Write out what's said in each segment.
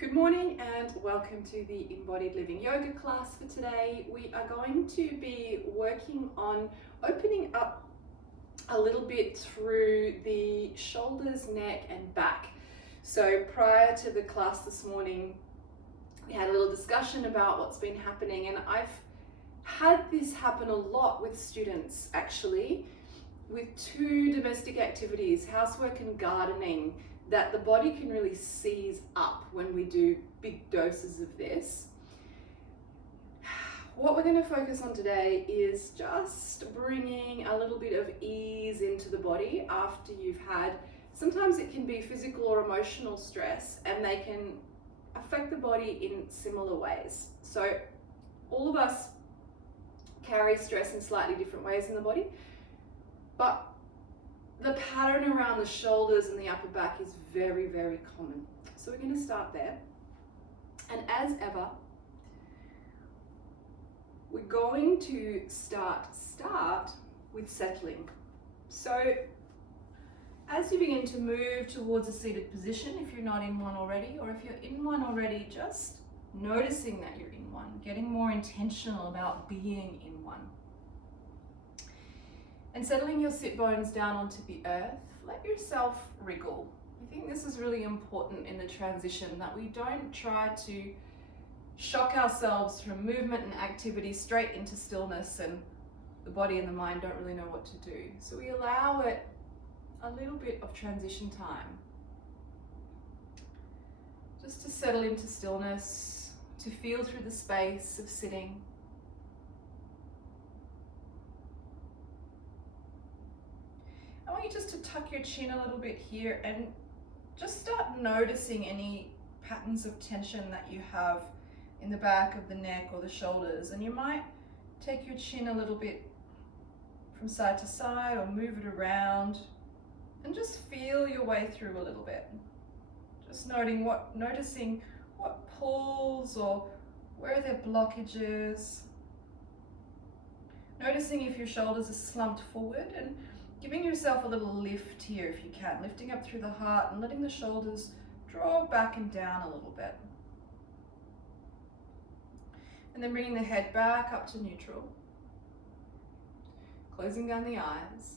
Good morning and welcome to the Embodied Living Yoga class for today. We are going to be working on opening up a little bit through the shoulders, neck and back. So prior to the class this morning, we had a little discussion about what's been happening, and I've had this happen a lot with students actually, with two domestic activities, housework and gardening, that the body can really seize up when we do big doses of this. What we're going to focus on today is just bringing a little bit of ease into the body after you've had, sometimes it can be physical or emotional stress, and they can affect the body in similar ways. So all of us carry stress in slightly different ways in the body, but the pattern around the shoulders and the upper back is very, very common. So we're going to start there. And as ever, we're going to start with settling. So as you begin to move towards a seated position, if you're not in one already, or if you're in one already, just noticing that you're in one, getting more intentional about being in one. And settling your sit bones down onto the earth, let yourself wriggle. I think this is really important in the transition, that we don't try to shock ourselves from movement and activity straight into stillness, and the body and the mind don't really know what to do. So we allow it a little bit of transition time. Just to settle into stillness, to feel through the space of sitting. I want you just to tuck your chin a little bit here and just start noticing any patterns of tension that you have in the back of the neck or the shoulders. And you might take your chin a little bit from side to side or move it around and just feel your way through a little bit. Just noticing what pulls or where are there blockages. Noticing if your shoulders are slumped forward, and giving yourself a little lift here if you can, lifting up through the heart and letting the shoulders draw back and down a little bit. And then bringing the head back up to neutral, closing down the eyes,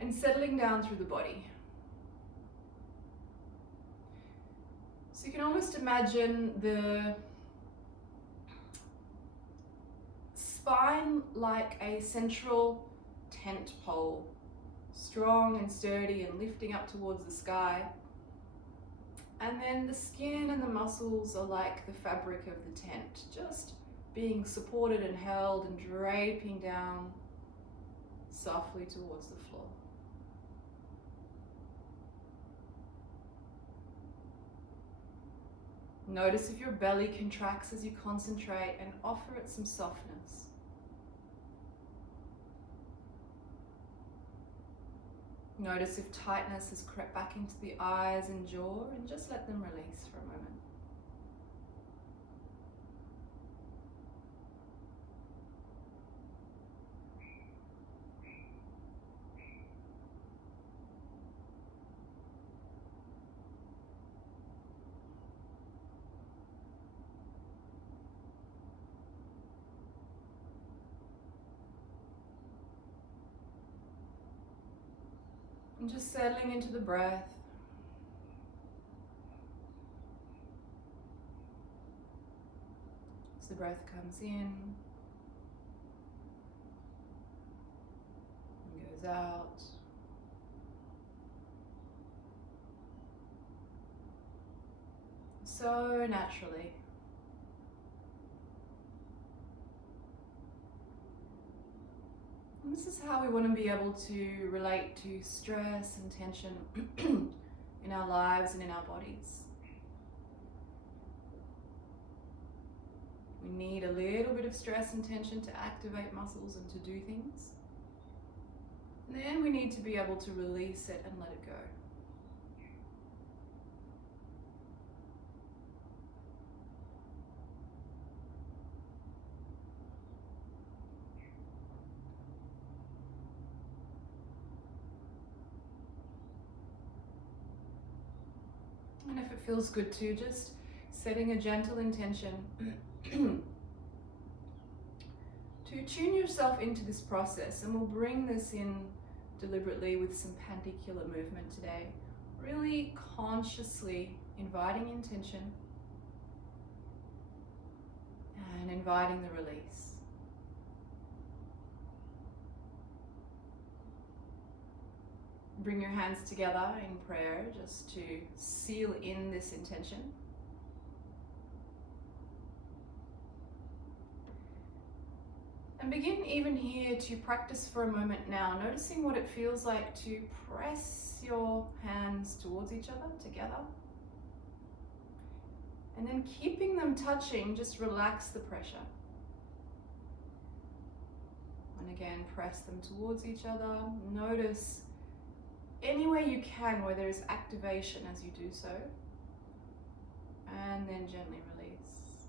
and settling down through the body. So you can almost imagine the spine like a central tent pole, strong and sturdy and lifting up towards the sky. And then the skin and the muscles are like the fabric of the tent, just being supported and held and draping down softly towards the floor. Notice if your belly contracts as you concentrate, and offer it some softness. Notice if tightness has crept back into the eyes and jaw, and just let them release for a moment. And just settling into the breath. As the breath comes in and goes out. So naturally. And this is how we want to be able to relate to stress and tension in our lives and in our bodies. We need a little bit of stress and tension to activate muscles and to do things. And then we need to be able to release it and let it go. And if it feels good too, just setting a gentle intention to tune yourself into this process. And we'll bring this in deliberately with some pandicular movement today. Really consciously inviting intention and inviting the release. Bring your hands together in prayer just to seal in this intention. And begin even here to practice for a moment now, noticing what it feels like to press your hands towards each other, together. And then keeping them touching, just relax the pressure. And again, press them towards each other. Notice any way you can where there is activation as you do so. And then gently release.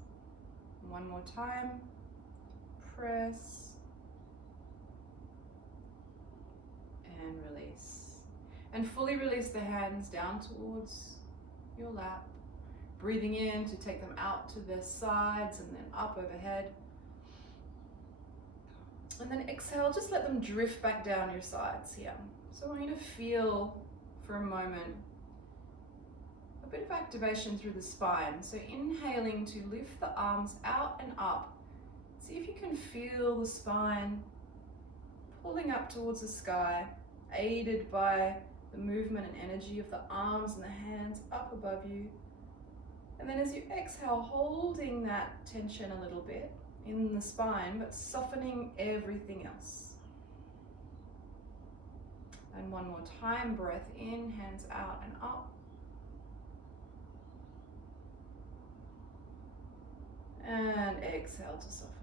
One more time. Press. And release. And fully release the hands down towards your lap. Breathing in to take them out to the sides and then up overhead. And then exhale, just let them drift back down your sides here. So I want you to feel for a moment a bit of activation through the spine. So inhaling to lift the arms out and up. See if you can feel the spine pulling up towards the sky, aided by the movement and energy of the arms and the hands up above you. And then as you exhale, holding that tension a little bit in the spine, but softening everything else. And one more time, breath in, hands out and up. And exhale to soften.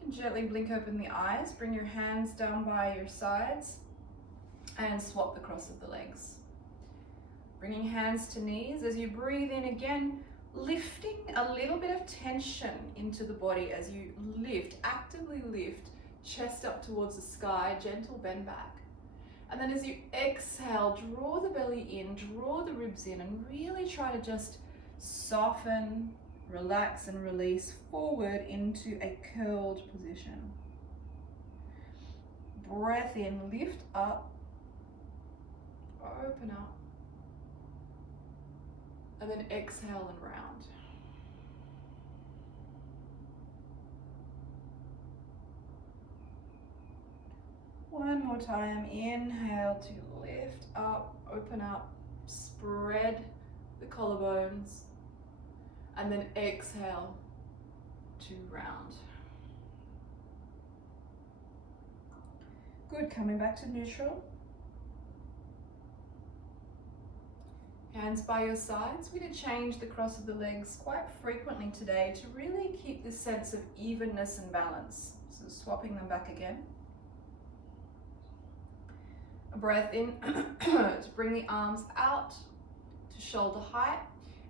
You can gently blink open the eyes, bring your hands down by your sides and swap the cross of the legs. Bringing hands to knees as you breathe in again, lifting a little bit of tension into the body as you lift, actively lift, chest up towards the sky, gentle bend back. And then as you exhale, draw the belly in, draw the ribs in, and really try to just soften, relax, and release forward into a curled position. Breath in, lift up, open up, and then exhale and round. One more time, inhale to lift up, open up, spread the collarbones, and then exhale to round. Good, coming back to neutral. Hands by your sides. We're going to change the cross of the legs quite frequently today to really keep this sense of evenness and balance. So swapping them back again. A breath in to bring the arms out to shoulder height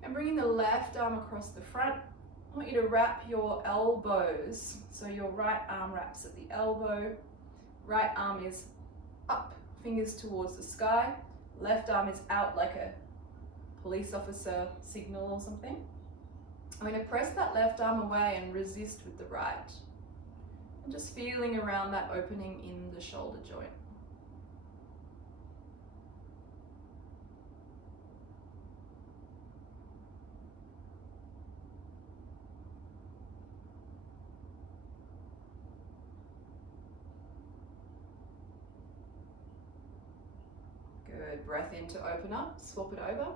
and bringing the left arm across the front. I want you to wrap your elbows. So your right arm wraps at the elbow. Right arm is up, fingers towards the sky. Left arm is out like a police officer signal or something. I'm going to press that left arm away and resist with the right. And just feeling around that opening in the shoulder joint. Good, breath in to open up, swap it over.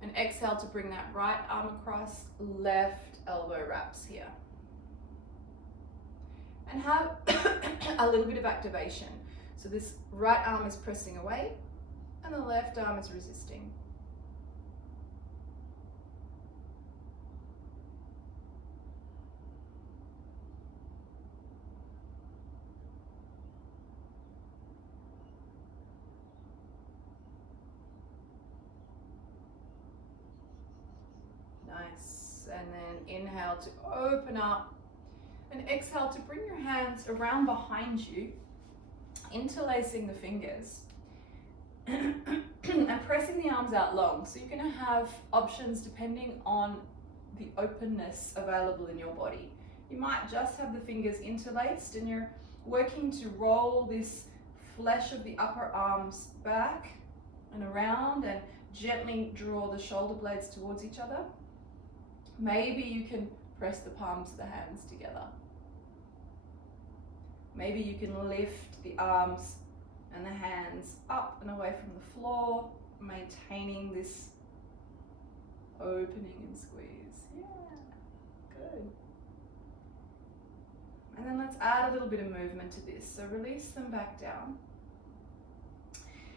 And exhale to bring that right arm across, left elbow wraps here. And have a little bit of activation. So this right arm is pressing away and the left arm is resisting. Nice, and then inhale to open up and exhale to bring your hands around behind you interlacing the fingers and pressing the arms out long. So you're going to have options depending on the openness available in your body. You might just have the fingers interlaced and you're working to roll this flesh of the upper arms back and around and gently draw the shoulder blades towards each other. Maybe you can press the palms of the hands together. Maybe you can lift the arms and the hands up and away from the floor, maintaining this opening and squeeze. Yeah, good. And then let's add a little bit of movement to this. So release them back down.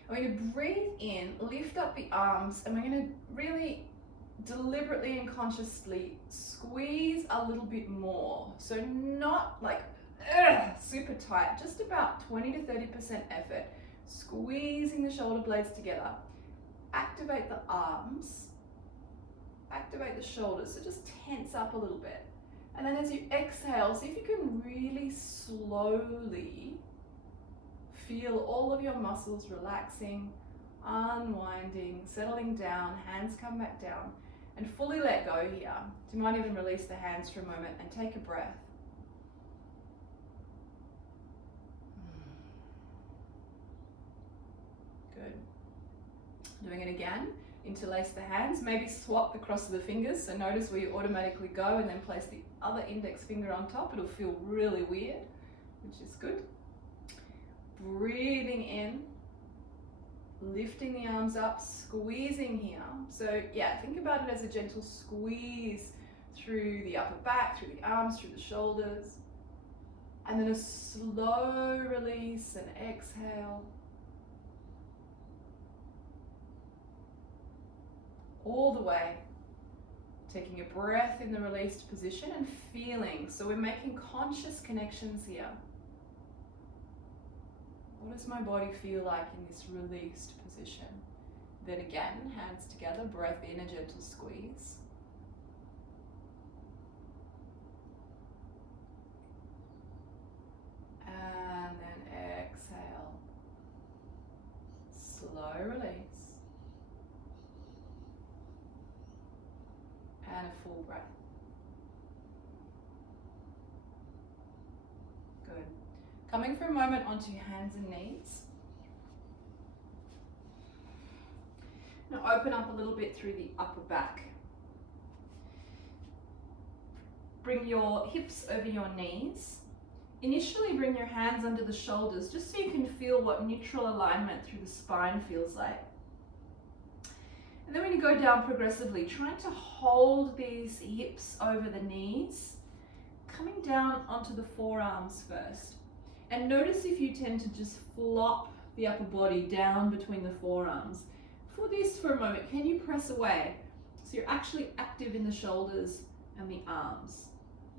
And we're going to breathe in, lift up the arms, and we're going to really deliberately and consciously squeeze a little bit more. So not like super tight, just about 20 to 30% effort. Squeezing the shoulder blades together. Activate the arms. Activate the shoulders. So just tense up a little bit. And then as you exhale, see if you can really slowly feel all of your muscles relaxing, unwinding, settling down, hands come back down, and fully let go here. So you might even release the hands for a moment and take a breath. Good. Doing it again. Interlace the hands, maybe swap the cross of the fingers, so notice where you automatically go and then place the other index finger on top. It'll feel really weird, which is good. Breathing in, lifting the arms up, squeezing here. So yeah, think about it as a gentle squeeze through the upper back, through the arms, through the shoulders. And then a slow release and exhale. All the way, taking a breath in the released position and feeling. So we're making conscious connections here. What does my body feel like in this released position? Then again, hands together, breath in, a gentle squeeze. And then exhale. Slow release. And a full breath. Good. Coming for a moment onto your hands and knees. Now open up a little bit through the upper back. Bring your hips over your knees. Initially bring your hands under the shoulders just so you can feel what neutral alignment through the spine feels like. And then when you go down progressively, trying to hold these hips over the knees, coming down onto the forearms first. And notice if you tend to just flop the upper body down between the forearms. For this for a moment, can you press away? So you're actually active in the shoulders and the arms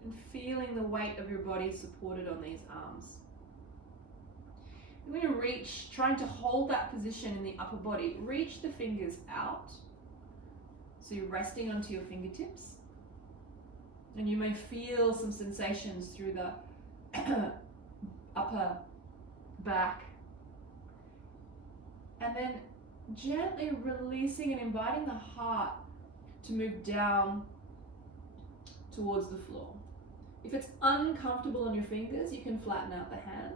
and feeling the weight of your body supported on these arms. I'm going to reach, trying to hold that position in the upper body. Reach the fingers out. So you're resting onto your fingertips. And you may feel some sensations through the upper back. And then gently releasing and inviting the heart to move down towards the floor. If it's uncomfortable on your fingers, you can flatten out the hands.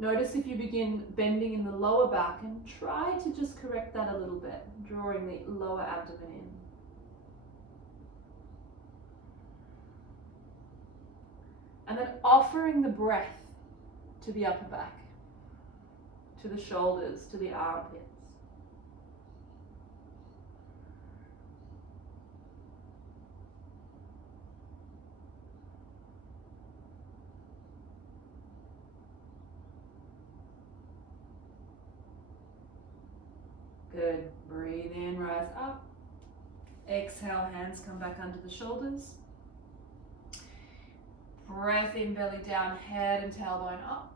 Notice if you begin bending in the lower back and try to just correct that a little bit, drawing the lower abdomen in. And then offering the breath to the upper back, to the shoulders, to the armpits. Good. Breathe in, rise up. Exhale, hands come back under the shoulders. Breath in, belly down, head and tailbone up.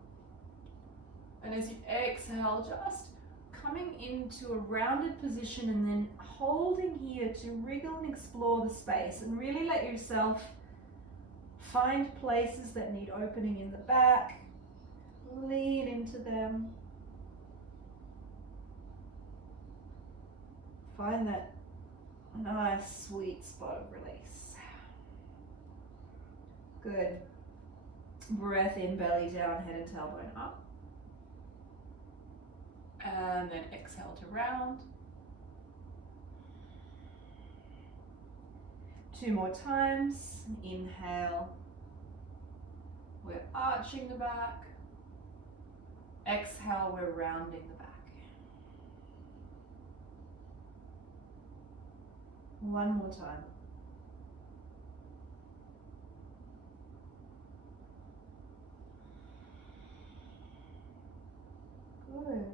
And as you exhale, just coming into a rounded position and then holding here to wriggle and explore the space and really let yourself Find places that need opening in the back. Lean into them. Find that nice sweet spot of release. Good. Breath in, belly down, head and tailbone up. And then exhale to round. 2 more times. Inhale. We're arching the back. Exhale, we're rounding the back. 1 more time. Good.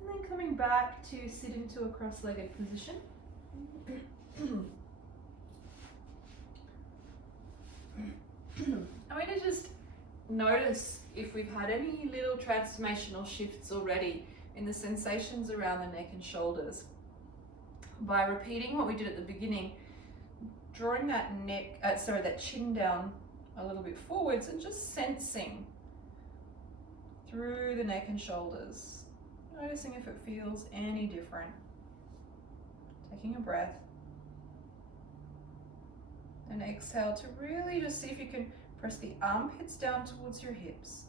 And then coming back to sit into a cross-legged position. I'm going to just notice if we've had any little transformational shifts already in the sensations around the neck and shoulders. By repeating what we did at the beginning, drawing that that chin down a little bit forwards and just sensing through the neck and shoulders. Noticing if it feels any different. Taking a breath. And exhale to really just see if you can press the armpits down towards your hips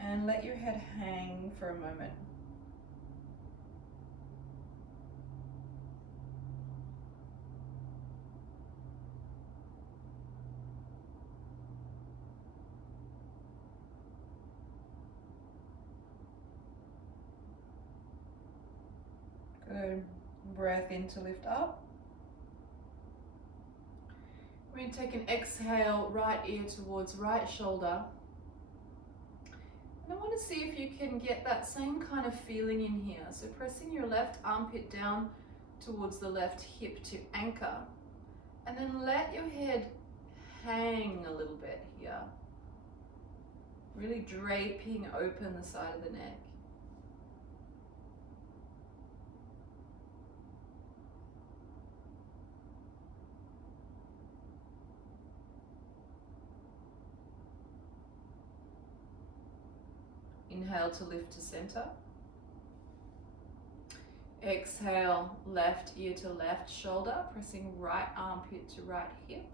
and let your head hang for a moment. Good. Breath in to lift up. We're going to take an exhale, right ear towards right shoulder. And I want to see if you can get that same kind of feeling in here. So pressing your left armpit down towards the left hip to anchor. And then let your head hang a little bit here. Really draping open the side of the neck. Inhale to lift to center. Exhale, left ear to left shoulder, pressing right armpit to right hip.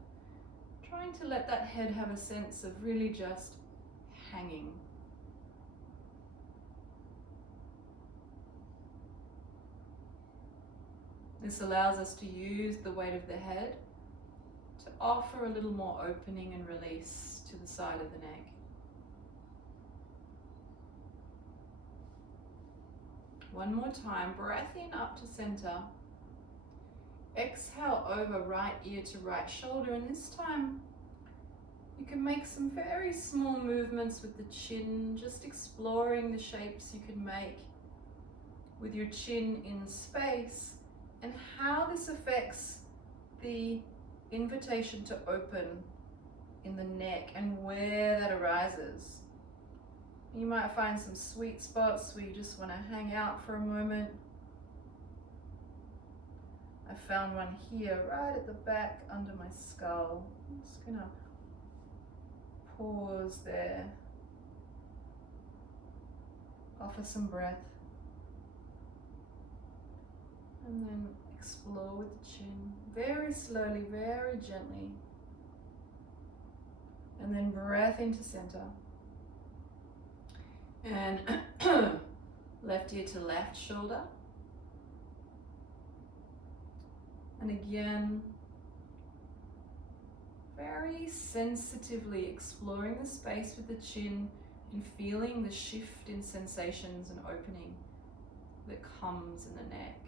Trying to let that head have a sense of really just hanging. This allows us to use the weight of the head to offer a little more opening and release to the side of the neck. One more time, breath in up to center. Exhale over right ear to right shoulder, and this time you can make some very small movements with the chin, just exploring the shapes you can make with your chin in space and how this affects the invitation to open in the neck and where that arises. You might find some sweet spots where you just want to hang out for a moment. I found one here right at the back under my skull. I'm just going to pause there. Offer some breath. And then explore with the chin. Very slowly, very gently. And then breath into center. And left ear to left shoulder. And again, very sensitively exploring the space with the chin and feeling the shift in sensations and opening that comes in the neck.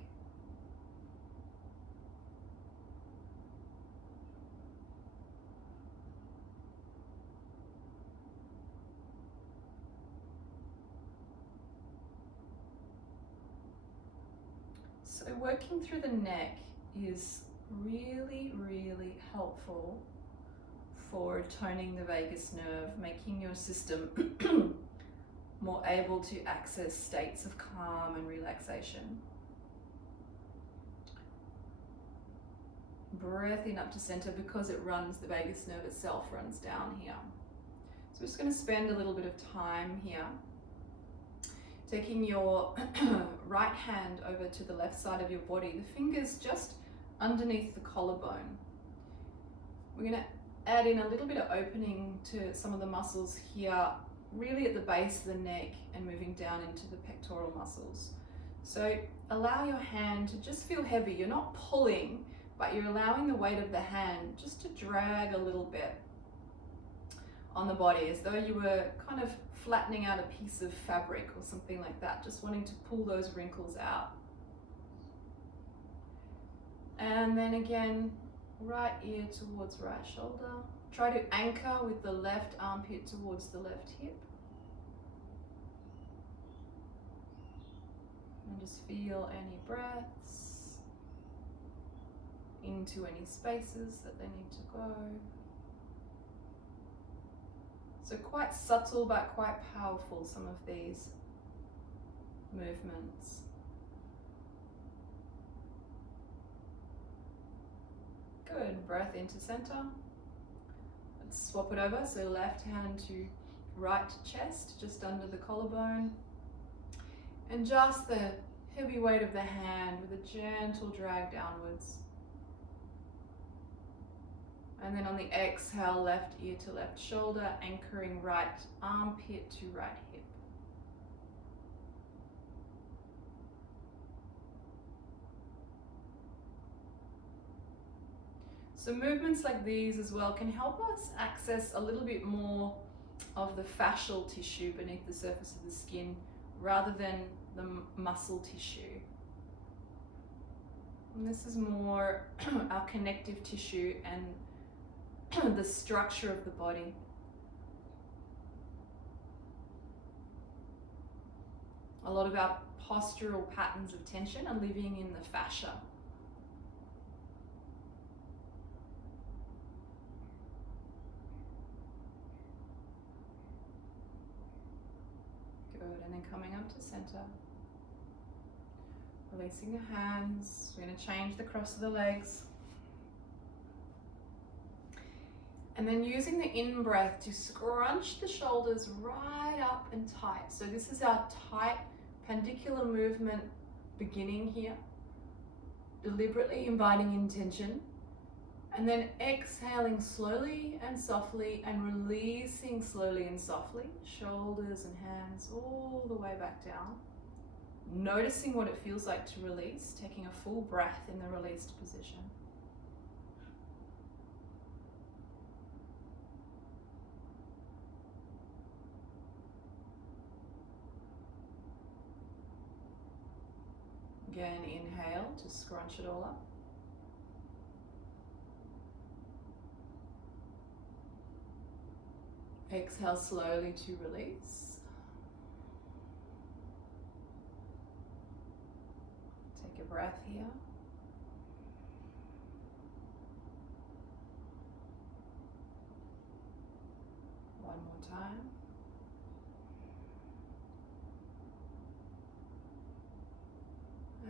So working through the neck is really, really helpful for toning the vagus nerve, making your system more able to access states of calm and relaxation. breath in up to center because it runs, the vagus nerve itself runs down here. So we're just going to spend a little bit of time here. Taking your right hand over to the left side of your body, the fingers just underneath the collarbone. We're going to add in a little bit of opening to some of the muscles here, really at the base of the neck and moving down into the pectoral muscles. So allow your hand to just feel heavy. You're not pulling, but you're allowing the weight of the hand just to drag a little bit on the body, as though you were kind of flattening out a piece of fabric or something like that, just wanting to pull those wrinkles out. And then again, right ear towards right shoulder. Try to anchor with the left armpit towards the left hip. And just feel any breaths into any spaces that they need to go. So quite subtle but quite powerful, some of these movements. Good, breath into center. Let's swap it over, so left hand to right chest, just under the collarbone. And just the heavy weight of the hand with a gentle drag downwards. And then on the exhale, left ear to left shoulder, anchoring right armpit to right hip. So movements like these as well can help us access a little bit more of the fascial tissue beneath the surface of the skin rather than the muscle tissue. And this is more our connective tissue and the structure of the body. A lot of our postural patterns of tension are living in the fascia. Good, and then coming up to center. Releasing the hands. We're going to change the cross of the legs. And then using the in-breath to scrunch the shoulders right up and tight. So this is our tight pandicular movement beginning here. Deliberately inviting intention. And then exhaling slowly and softly and releasing slowly and softly. Shoulders and hands all the way back down. Noticing what it feels like to release, taking a full breath in the released position. Again, inhale to scrunch it all up. Exhale slowly to release. Take a breath here. One more time.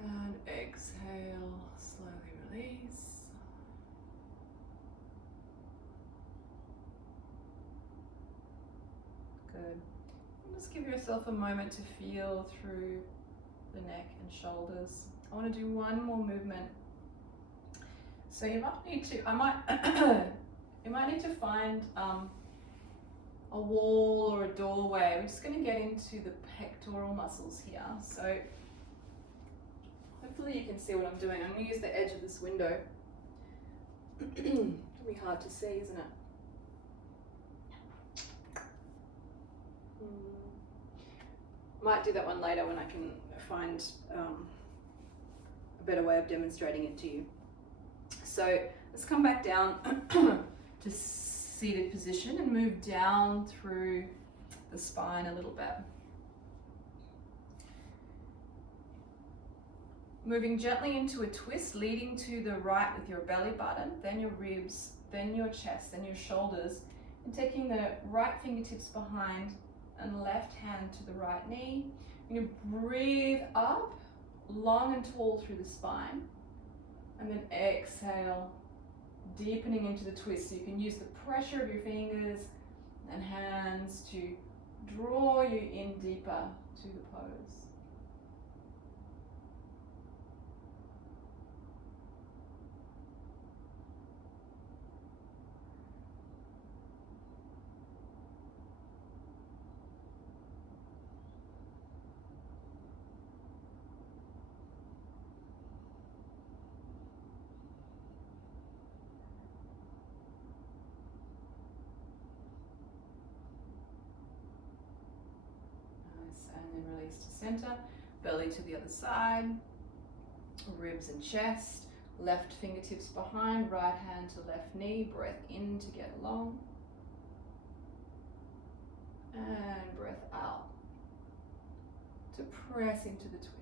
And exhale, slowly release. Good. And just give yourself a moment to feel through the neck and shoulders. I want to do one more movement. So you might need to, you might need to find a wall or a doorway. We're just going to get into the pectoral muscles here. So hopefully you can see what I'm doing. I'm going to use the edge of this window. It'll be hard to see, isn't it? Might do that one later when I can find a better way of demonstrating it to you. So let's come back down to seated position and move down through the spine a little bit. Moving gently into a twist, leading to the right with your belly button, then your ribs, then your chest, then your shoulders, and taking the right fingertips behind and left hand to the right knee. You're going to breathe up, long and tall through the spine, and then exhale deepening into the twist. So you can use the pressure of your fingers and hands to draw you in deeper to the pose. And then release to center, belly to the other side, ribs and chest, left fingertips behind, right hand to left knee, breath in to get long, and breath out to press into the twist.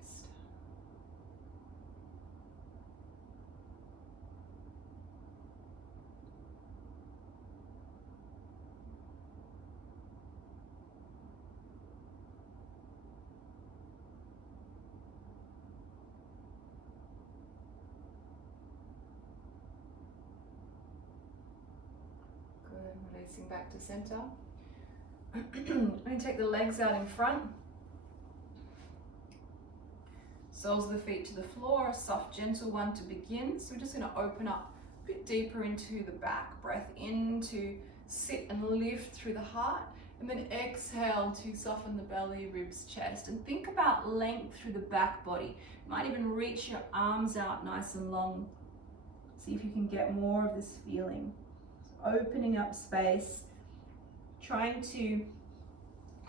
Releasing back to center. And take the legs out in front. Soles of the feet to the floor, a soft, gentle one to begin. So we're just going to open up a bit deeper into the back. Breath in to sit and lift through the heart. And then exhale to soften the belly, ribs, chest. And think about length through the back body. You might even reach your arms out nice and long. See if you can get more of this feeling. Opening up space, trying to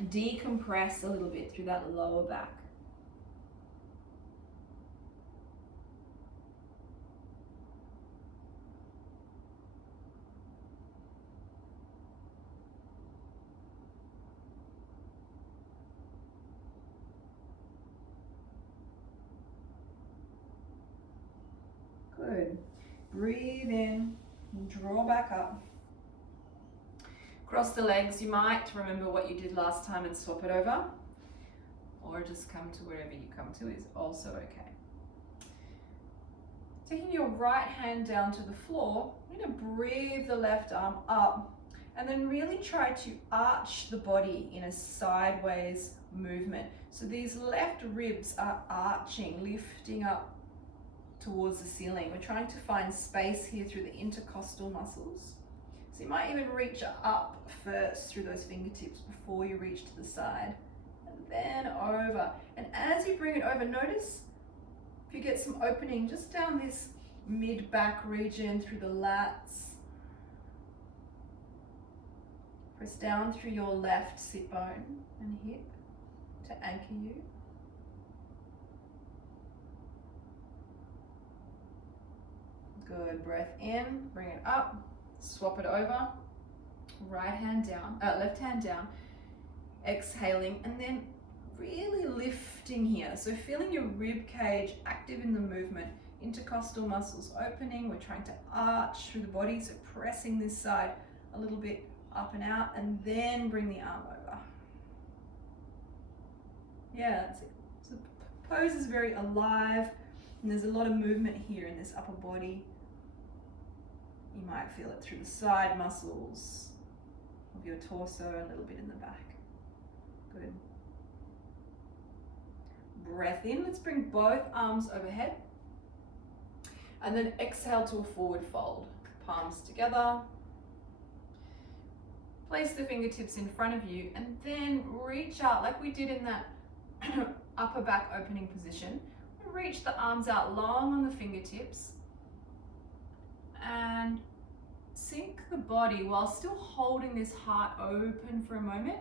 decompress a little bit through that lower back. Good. Breathe in and draw back up. Cross the legs. You might remember what you did last time and swap it over, or just come to wherever you come to is also okay. Taking your right hand down to the floor, you're going to breathe the left arm up and then really try to arch the body in a sideways movement. So these left ribs are arching, lifting up towards the ceiling. We're trying to find space here through the intercostal muscles. So you might even reach up first through those fingertips before you reach to the side, and then over. And as you bring it over, notice if you get some opening just down this mid-back region through the lats. Press down through your left sit bone and hip to anchor you. Good, breath in, bring it up. Swap it over, right hand down, left hand down, exhaling, and then really lifting here. So feeling your rib cage active in the movement, intercostal muscles opening. We're trying to arch through the body, so pressing this side a little bit up and out, and then bring the arm over. Yeah, that's it. So the pose is very alive, and there's a lot of movement here in this upper body. You might feel it through the side muscles of your torso, a little bit in the back. Good. Breath in. Let's bring both arms overhead. And then exhale to a forward fold. Palms together. Place the fingertips in front of you and then reach out like we did in that upper back opening position. Reach the arms out long on the fingertips. And sink the body while still holding this heart open for a moment,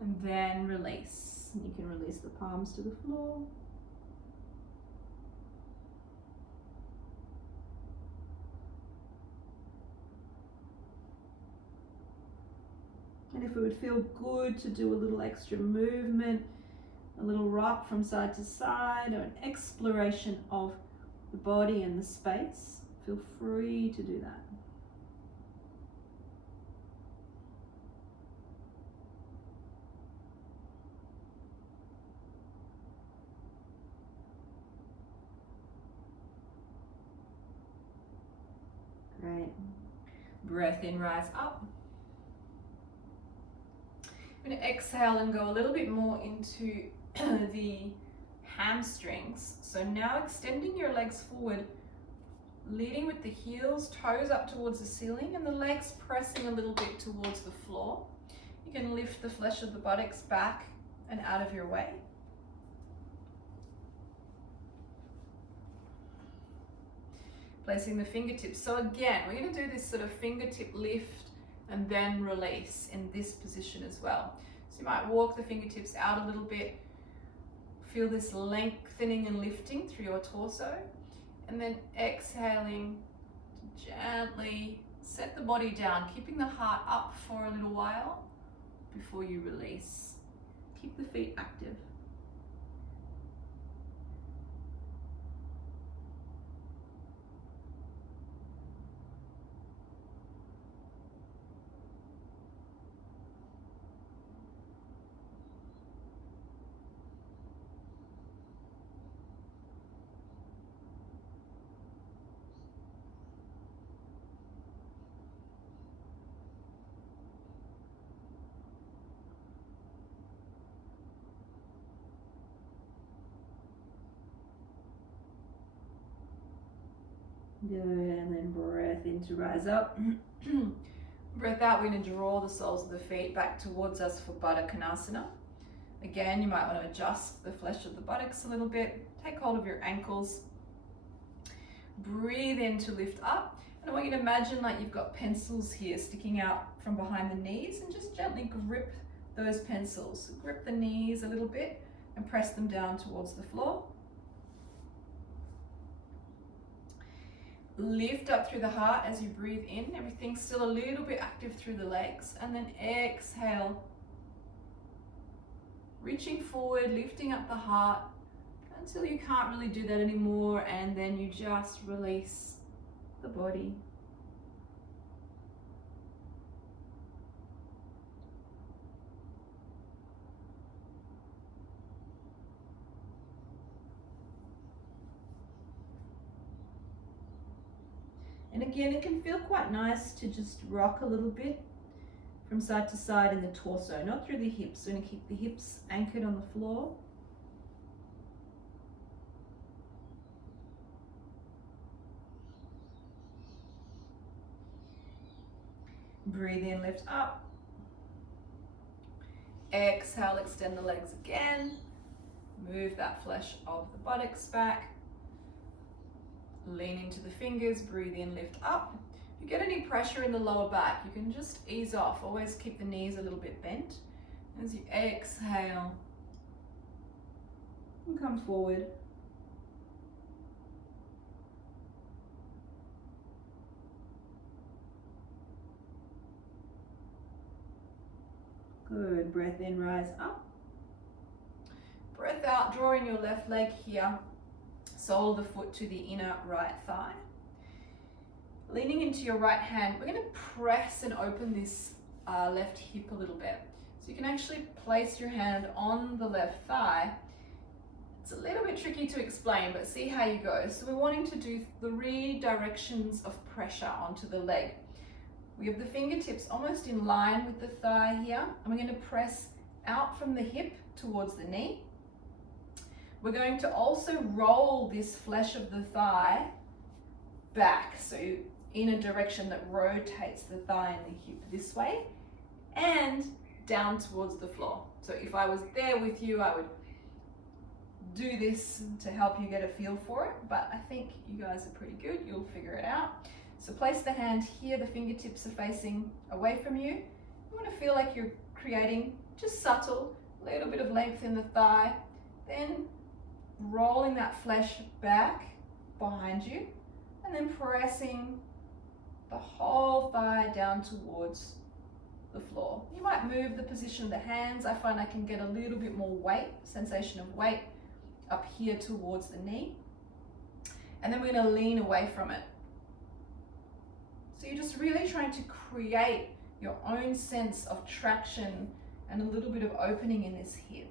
and then release. And you can release the palms to the floor. And if it would feel good to do a little extra movement, a little rock from side to side, or an exploration of the body and the space, feel free to do that. Great. Breath in, rise up. I'm going to exhale and go a little bit more into the hamstrings. So now extending your legs forward, leading with the heels, toes up towards the ceiling, and the legs pressing a little bit towards the floor. You can lift the flesh of the buttocks back and out of your way. Placing the fingertips. So again, we're going to do this sort of fingertip lift and then release in this position as well. So you might walk the fingertips out a little bit, feel this lengthening and lifting through your torso, and then exhaling to gently set the body down, keeping the heart up for a little while before you release. Keep the feet active. Good, and then breath in to rise up. Breath out, we're going to draw the soles of the feet back towards us for Badakanasana. Again, you might want to adjust the flesh of the buttocks a little bit. Take hold of your ankles. Breathe in to lift up. And I want you to imagine like you've got pencils here sticking out from behind the knees, and just gently grip those pencils. Grip the knees a little bit and press them down towards the floor. Lift up through the heart as you breathe in. Everything's still a little bit active through the legs. And then exhale. Reaching forward, lifting up the heart until you can't really do that anymore. And then you just release the body. And again, it can feel quite nice to just rock a little bit from side to side in the torso, not through the hips. We're going to keep the hips anchored on the floor. Breathe in, lift up. Exhale, extend the legs again. Move that flesh of the buttocks back. Lean into the fingers, breathe in, lift up. If you get any pressure in the lower back, you can just ease off. Always keep the knees a little bit bent. As you exhale, and come forward. Good, breath in, rise up. Breath out, drawing your left leg here. Sole of the foot to the inner right thigh. Leaning into your right hand, we're going to press and open this left hip a little bit. So you can actually place your hand on the left thigh. It's a little bit tricky to explain, but see how you go. So we're wanting to do 3 directions of pressure onto the leg. We have the fingertips almost in line with the thigh here, and we're going to press out from the hip towards the knee. We're going to also roll this flesh of the thigh back, so in a direction that rotates the thigh and the hip this way, and down towards the floor. So if I was there with you, I would do this to help you get a feel for it, but I think you guys are pretty good. You'll figure it out. So place the hand here, the fingertips are facing away from you. You want to feel like you're creating just subtle, a little bit of length in the thigh, then rolling that flesh back behind you, and then pressing the whole thigh down towards the floor. You might move the position of the hands. I find I can get a little bit more weight, sensation of weight up here towards the knee. And then we're going to lean away from it. So you're just really trying to create your own sense of traction and a little bit of opening in this hip.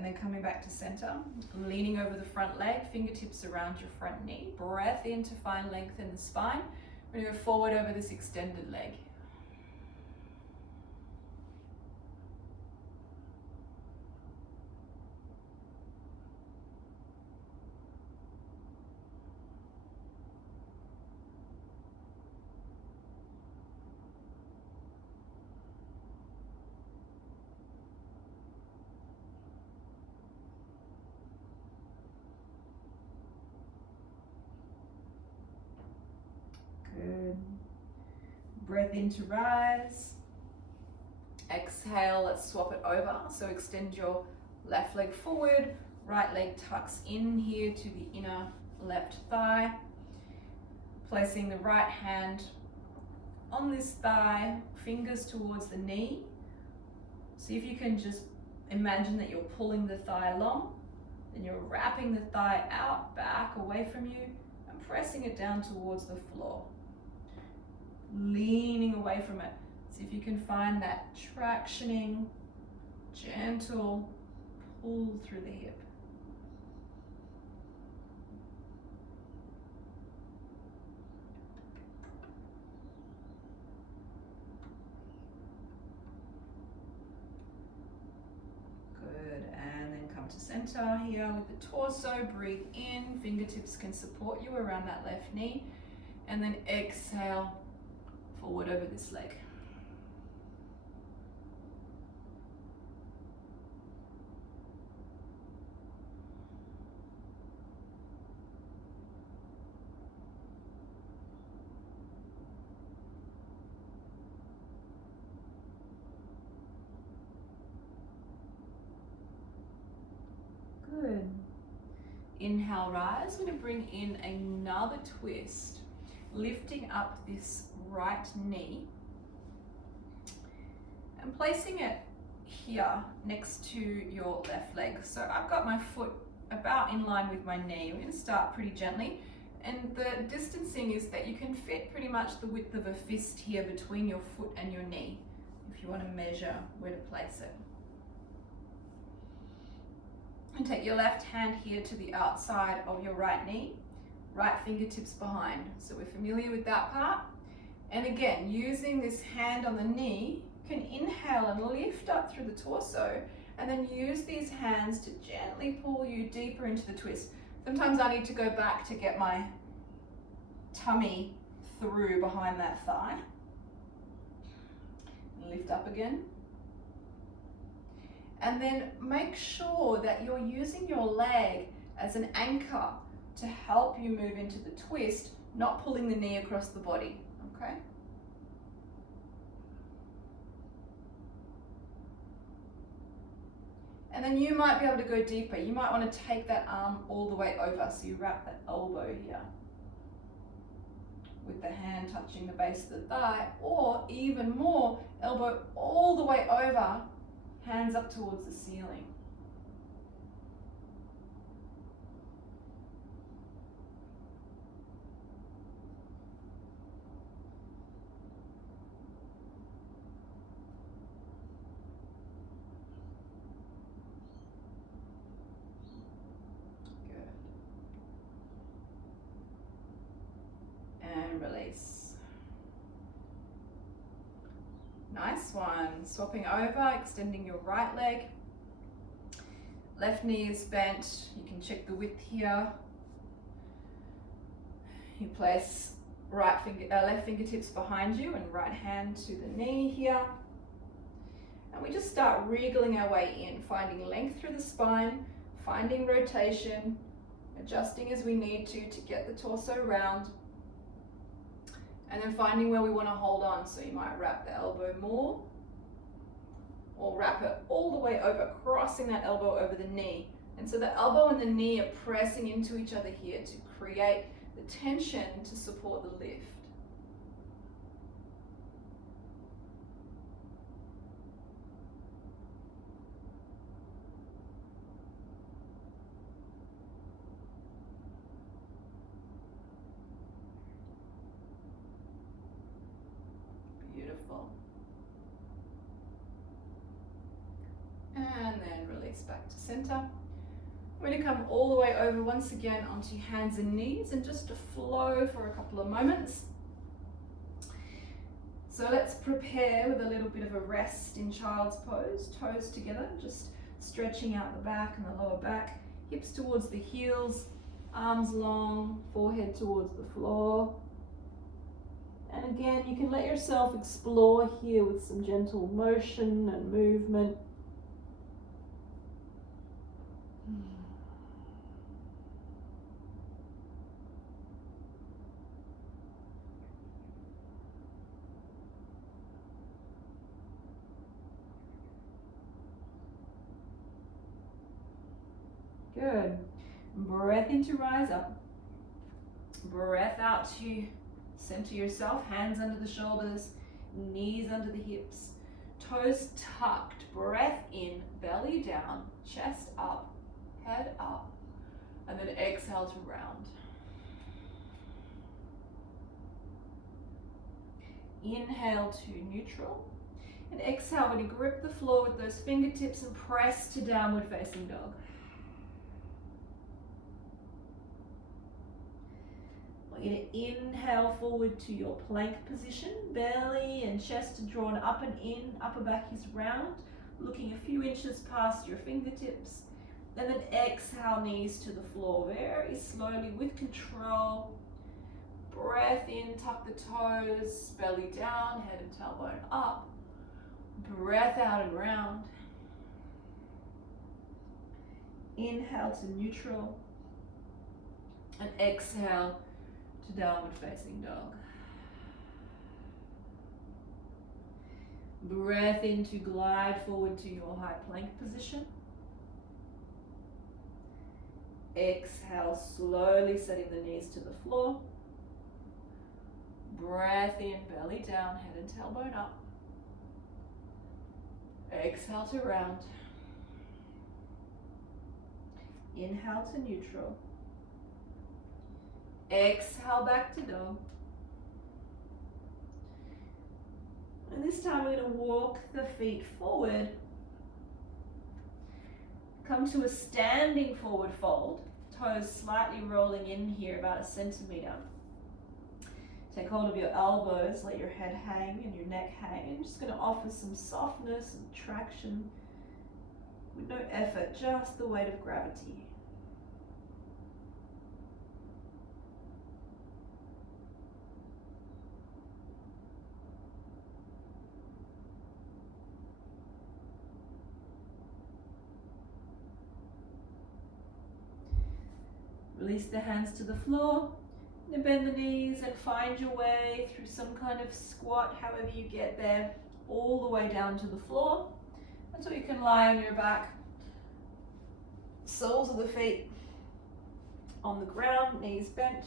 And then coming back to center, leaning over the front leg, fingertips around your front knee. Breath in to find length in the spine. We're going to go forward over this extended leg. Good. Breath in to rise. Exhale, let's swap it over. So extend your left leg forward, right leg tucks in here to the inner left thigh. Placing the right hand on this thigh, fingers towards the knee. See if you can just imagine that you're pulling the thigh along, then you're wrapping the thigh out, back, away from you, and pressing it down towards the floor. Leaning away from it. See if you can find that tractioning, gentle pull through the hip. Good, and then come to center here with the torso. Breathe in, fingertips can support you around that left knee, and then exhale, forward over this leg. Good. Inhale, rise. We're going to bring in another twist, lifting up this right knee and placing it here next to your left leg. So I've got my foot about in line with my knee. We're going to start pretty gently, and the distancing is that you can fit pretty much the width of a fist here between your foot and your knee if you want to measure where to place it. And take your left hand here to the outside of your right knee, right fingertips behind. So we're familiar with that part. And again, using this hand on the knee, you can inhale and lift up through the torso, and then use these hands to gently pull you deeper into the twist. Sometimes I need to go back to get my tummy through behind that thigh. Lift up again. And then make sure that you're using your leg as an anchor to help you move into the twist, not pulling the knee across the body, okay? And then you might be able to go deeper. You might want to take that arm all the way over, so you wrap that elbow here with the hand touching the base of the thigh, or even more, elbow all the way over, hands up towards the ceiling. And release. Nice one. Swapping over, extending your right leg. Left knee is bent. You can check the width here. You place left fingertips behind you and right hand to the knee here. And we just start wriggling our way in, finding length through the spine, finding rotation, adjusting as we need to get the torso round. And then finding where we want to hold on. So you might wrap the elbow more, or wrap it all the way over, crossing that elbow over the knee. And so the elbow and the knee are pressing into each other here to create the tension to support the lift. Beautiful. And then release. release back to center. We're going to come all the way over once again onto hands and knees and just to flow for a couple of moments. So let's prepare with a little bit of a rest in child's pose, toes together, just stretching out the back and the lower back, hips towards the heels, arms long, forehead towards the floor. And again, you can let yourself explore here with some gentle motion and movement. Good. Breath in to rise up. Breath out to center yourself. Hands under the shoulders, knees under the hips, toes tucked. Breath in, belly down, chest up, head up, and then exhale to round. Inhale to neutral. And exhale when you grip the floor with those fingertips and press to downward facing dog. You're going to inhale forward to your plank position, belly and chest drawn up and in, upper back is round, looking a few inches past your fingertips, and then exhale, knees to the floor, very slowly with control. Breath in, tuck the toes, belly down, head and tailbone up. Breath out and round. Inhale to neutral, and exhale to downward facing dog. Breath in to glide forward to your high plank position. Exhale, slowly setting the knees to the floor. Breath in, belly down, head and tailbone up. Exhale to round. Inhale to neutral. Exhale back to dog. And this time we're going to walk the feet forward. Come to a standing forward fold. Toes slightly rolling in here, about 1 centimeter. Take hold of your elbows, let your head hang and your neck hang. And just going to offer some softness and traction with no effort, just the weight of gravity. Release the hands to the floor. And bend the knees and find your way through some kind of squat, however you get there, all the way down to the floor until you can lie on your back. Soles of the feet on the ground, knees bent.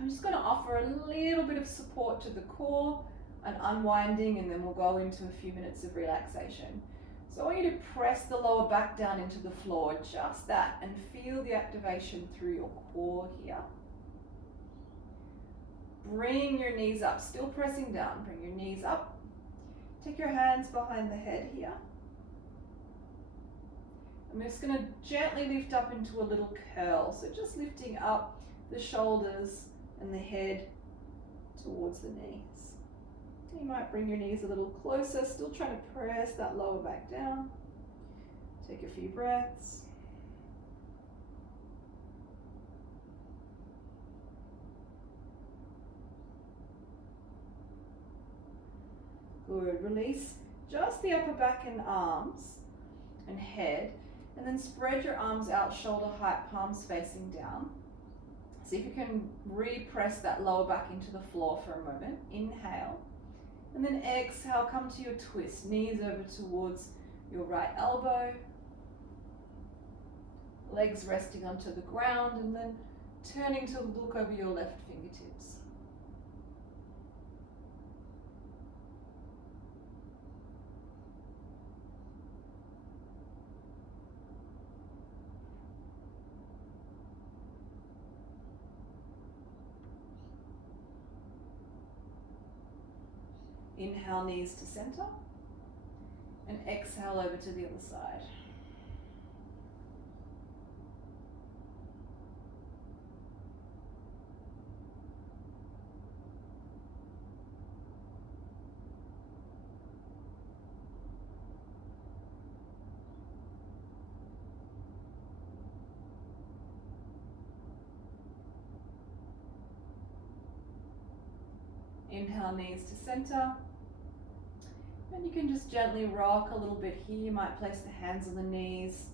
I'm just going to offer a little bit of support to the core and unwinding, and then we'll go into a few minutes of relaxation. So I want you to press the lower back down into the floor, just that, and feel the activation through your core here. Bring your knees up, still pressing down. Bring your knees up. Take your hands behind the head here. I'm just going to gently lift up into a little curl. So just lifting up the shoulders and the head towards the knees. You might bring your knees a little closer, still trying to press that lower back down. Take a few breaths. Good. Release just the upper back and arms and head, and then spread your arms out shoulder height, palms facing down. See if you can repress that lower back into the floor for a moment. Inhale. And then exhale, come to your twist. Knees over towards your right elbow. Legs resting onto the ground, and then turning to look over your left fingertips. Inhale, knees to center. And exhale over to the other side. Inhale, knees to center. And you can just gently rock a little bit here. You might place the hands on the knees,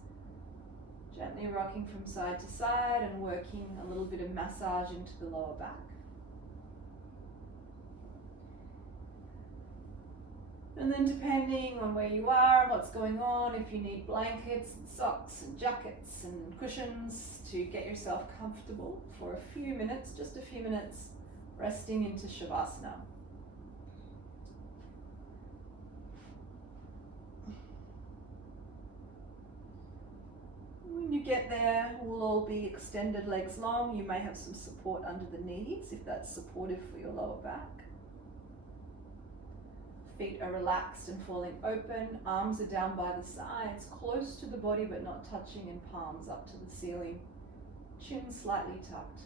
gently rocking from side to side and working a little bit of massage into the lower back. And then depending on where you are and what's going on, if you need blankets and socks and jackets and cushions to get yourself comfortable for a few minutes, just a few minutes, resting into Shavasana. When you get there, we'll all be extended legs long. You may have some support under the knees if that's supportive for your lower back. Feet are relaxed and falling open. Arms are down by the sides, close to the body but not touching, and palms up to the ceiling. Chin slightly tucked.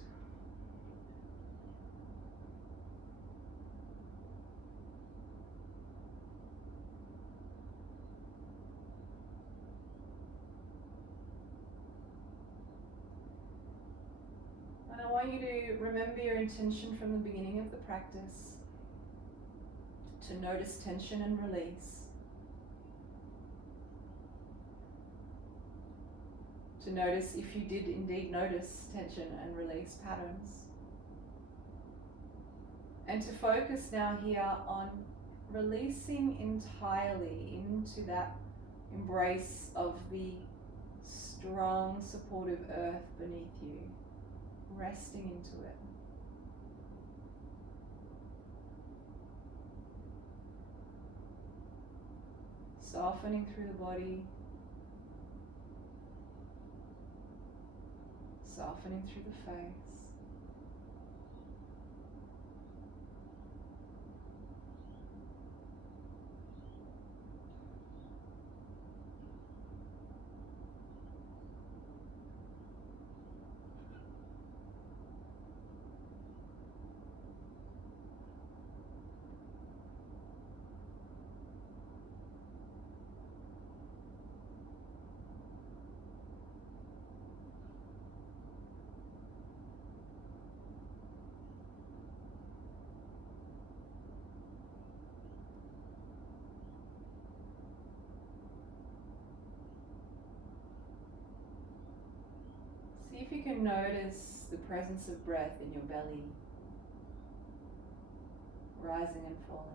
And I want you to remember your intention from the beginning of the practice, to notice tension and release, to notice if you did indeed notice tension and release patterns, and to focus now here on releasing entirely into that embrace of the strong, supportive earth beneath you. Resting into it. Softening through the body. Softening through the face. See if you can notice the presence of breath in your belly, rising and falling.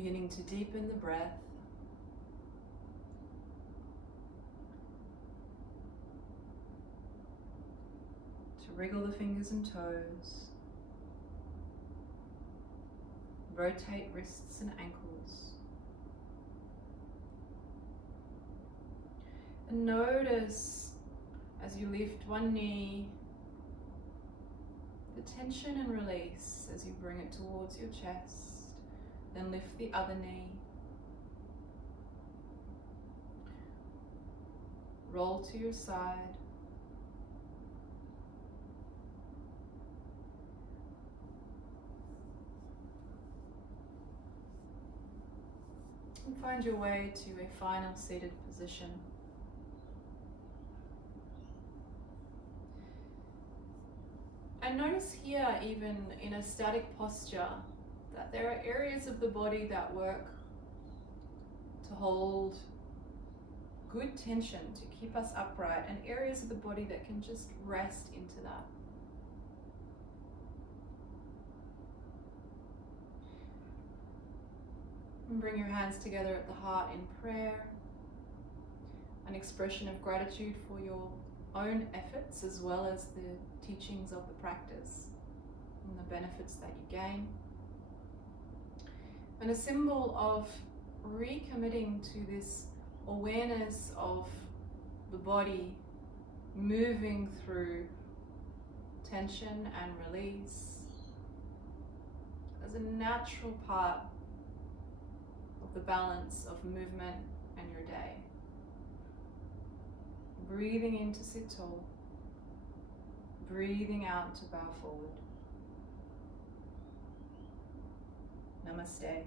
Beginning to deepen the breath. To wriggle the fingers and toes. Rotate wrists and ankles. And notice as you lift one knee, the tension and release as you bring it towards your chest. Then lift the other knee. Roll to your side. And find your way to a final seated position. And notice here, even in a static posture, that there are areas of the body that work to hold good tension, to keep us upright, and areas of the body that can just rest into that. And bring your hands together at the heart in prayer, an expression of gratitude for your own efforts as well as the teachings of the practice and the benefits that you gain. And a symbol of recommitting to this awareness of the body moving through tension and release as a natural part of the balance of movement and your day. Breathing in to sit tall, breathing out to bow forward. Namaste.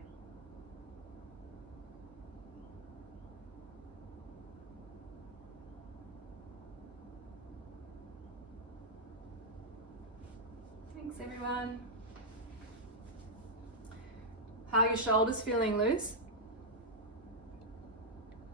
Thanks everyone. How are your shoulders feeling, Luz?